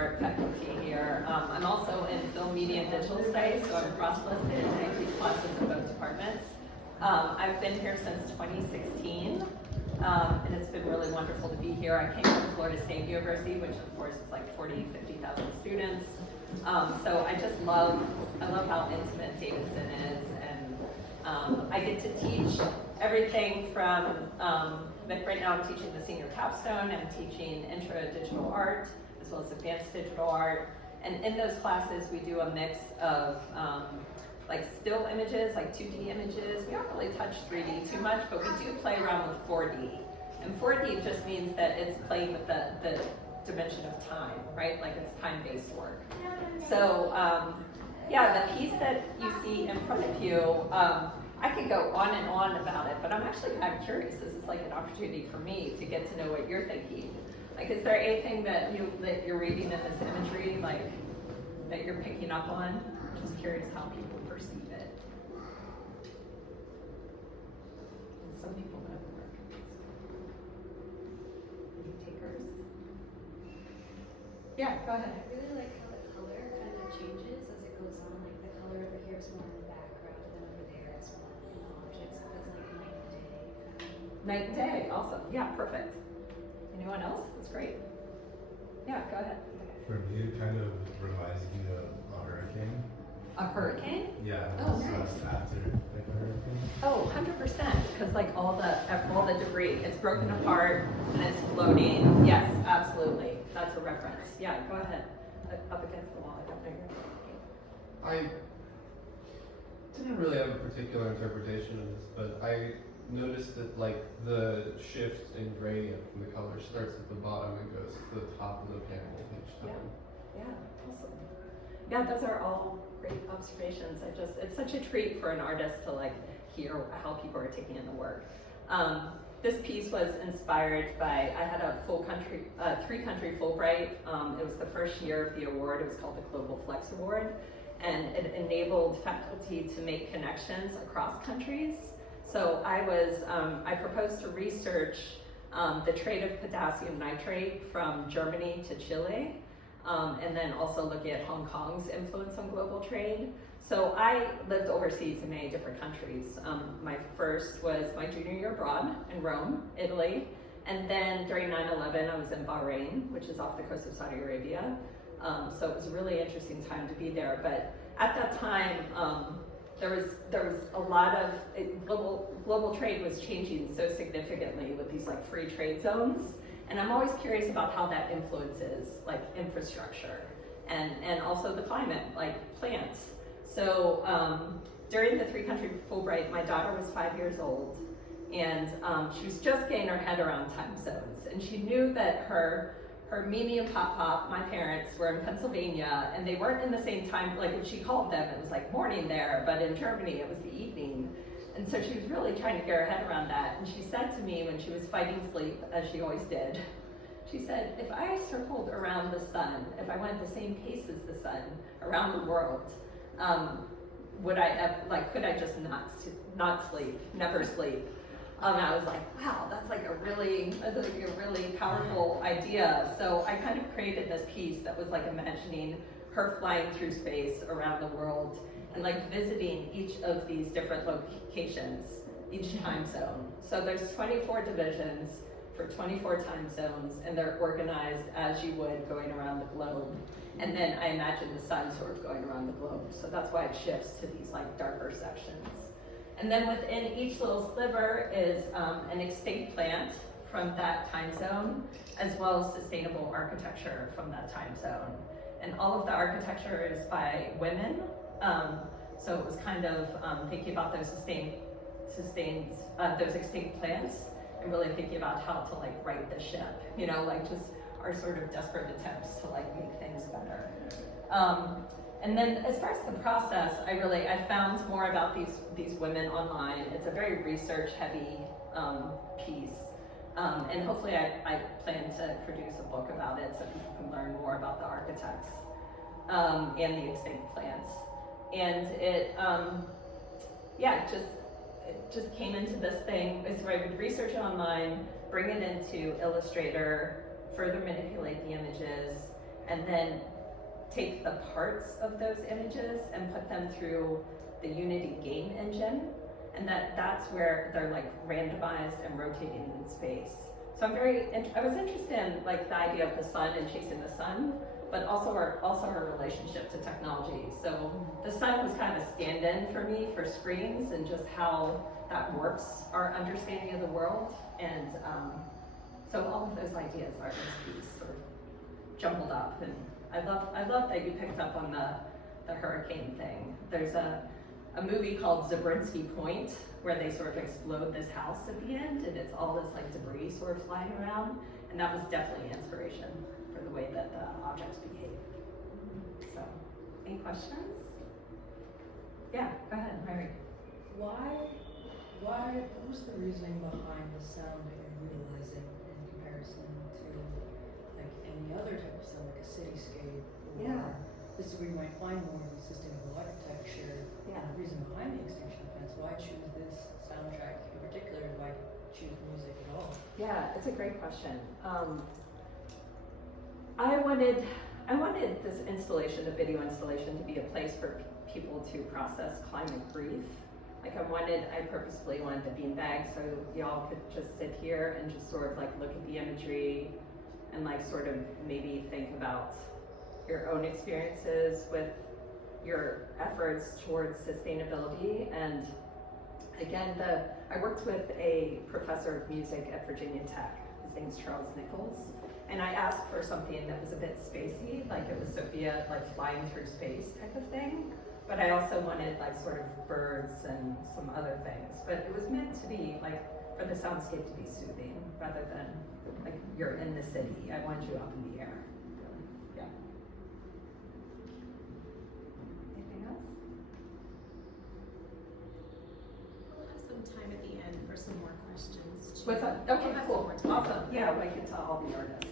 art faculty here. I'm also in film, media, and digital studies, so I'm cross-listed and I teach classes in both departments. I've been here since 2016, and it's been really wonderful to be here. I came from Florida State University, which of course is like 50,000 students. So I just love how intimate Davidson is, and I get to teach everything from, like right now I'm teaching the senior capstone, I'm teaching intro to digital art, as well as advanced digital art. And in those classes, we do a mix of like still images, like 2D images. We don't really touch 3D too much, but we do play around with 4D. And 4D just means that it's playing with the dimension of time, right? Like it's time-based work. So yeah, the piece that you see in front of you, I could go on and on about it, but I'm actually kind of curious. This is like an opportunity for me to get to know what you're thinking. Like, is there anything that you're reading in this imagery, like, that you're picking up on? I'm just curious how people perceive it. And some people know the work. Any takers? Yeah, go ahead. I really like how the color kind of changes as it goes on. Like the color over here is more in the background, and then over there is more in the objects. So it's like night and day. Night and day, awesome. Yeah, perfect. Anyone else? That's great. Yeah, go ahead. For me, it kind of reminds me of a hurricane. A hurricane? Yeah, Oh, it's nice. after like a hurricane. Oh, 100%, because like all the debris, it's broken apart and it's floating. Yes, absolutely. That's a reference. Yeah, go ahead. Up against the wall, I don't know your name. I didn't really have a particular interpretation of this, but I noticed that like the shift in gradient from the color starts at the bottom and goes to the top of the panel each time. Yeah, awesome. Yeah, those are all great observations. It's such a treat for an artist to like hear how people are taking in the work. This piece was inspired by, I had a three-country Fulbright. It was the first year of the award. It was called the Global Flex Award. And it enabled faculty to make connections across countries. So I proposed to research the trade of potassium nitrate from Germany to Chile, and then also looking at Hong Kong's influence on global trade. So I lived overseas in many different countries. My first was my junior year abroad in Rome, Italy, and then during 9/11 I was in Bahrain, which is off the coast of Saudi Arabia. So it was a really interesting time to be there. But at that time, there was a lot of global trade was changing so significantly with these like free trade zones, and I'm always curious about how that influences like infrastructure and also the climate, like plants. So during the three-country Fulbright, my daughter was 5 years old, and she was just getting her head around time zones, and she knew that her Mimi and Pop, my parents, were in Pennsylvania, and they weren't in the same time. Like when she called them, it was like morning there, but in Germany, it was the evening. And so she was really trying to get her head around that. And she said to me when she was fighting sleep, as she always did, she said, if I circled around the sun, if I went at the same pace as the sun around the world, could I just not sleep, never sleep? And I was like, wow, that's like a really powerful idea. So I kind of created this piece that was like imagining her flying through space around the world and like visiting each of these different locations, each time zone. So there's 24 divisions for 24 time zones, and they're organized as you would going around the globe. And then I imagine the sun sort of going around the globe. So that's why it shifts to these like darker sections. And then within each little sliver is an extinct plant from that time zone, as well as sustainable architecture from that time zone. And all of the architecture is by women. So it was kind of thinking about those those extinct plants, and really thinking about how to like right the ship, like just our sort of desperate attempts to like make things better. And then as far as the process, I found more about these women online. It's a very research heavy piece. And hopefully I plan to produce a book about it so people can learn more about the architects and the extinct plants. And it just came into this thing. So I would research it online, bring it into Illustrator, further manipulate the images, and then take the parts of those images and put them through the Unity game engine, and that's where they're like randomized and rotating in space. So I was interested in like the idea of the sun and chasing the sun, but also our relationship to technology. So the sun was kind of a stand-in for me for screens and just how that warps our understanding of the world. And so all of those ideas are in this piece sort of jumbled up. And I love that you picked up on the hurricane thing. There's a movie called Zabriskie Point where they sort of explode this house at the end, and it's all this like debris sort of flying around. And that was definitely inspiration for the way that the objects behave. So, any questions? Yeah, go ahead, Mary. Why, what was the reasoning behind the sound that you're utilizing in comparison to like any other type of sound, like a cityscape, or Yeah. this is where you might find more of the sustainable architecture, Yeah. and the reason behind the Extinction Events? Why choose this soundtrack in particular? Why choose music at all? Yeah, it's a great question. I wanted this installation, the video installation, to be a place for people to process climate grief. Like I purposefully wanted the beanbag so y'all could just sit here and just sort of like look at the imagery and like sort of maybe think about your own experiences with your efforts towards sustainability. And again, I worked with a professor of music at Virginia Tech. His name's Charles Nichols. And I asked for something that was a bit spacey, like it was Sophia like flying through space type of thing. But I also wanted like sort of birds and some other things. But it was meant to be like for the soundscape to be soothing rather than like you're in the city. I wanted you up in the air. Really. Yeah. Anything else? We'll have some time at the end for some more questions. What's up? We'll Okay, have cool. some more time. Awesome. Yeah, we can tell all the artists.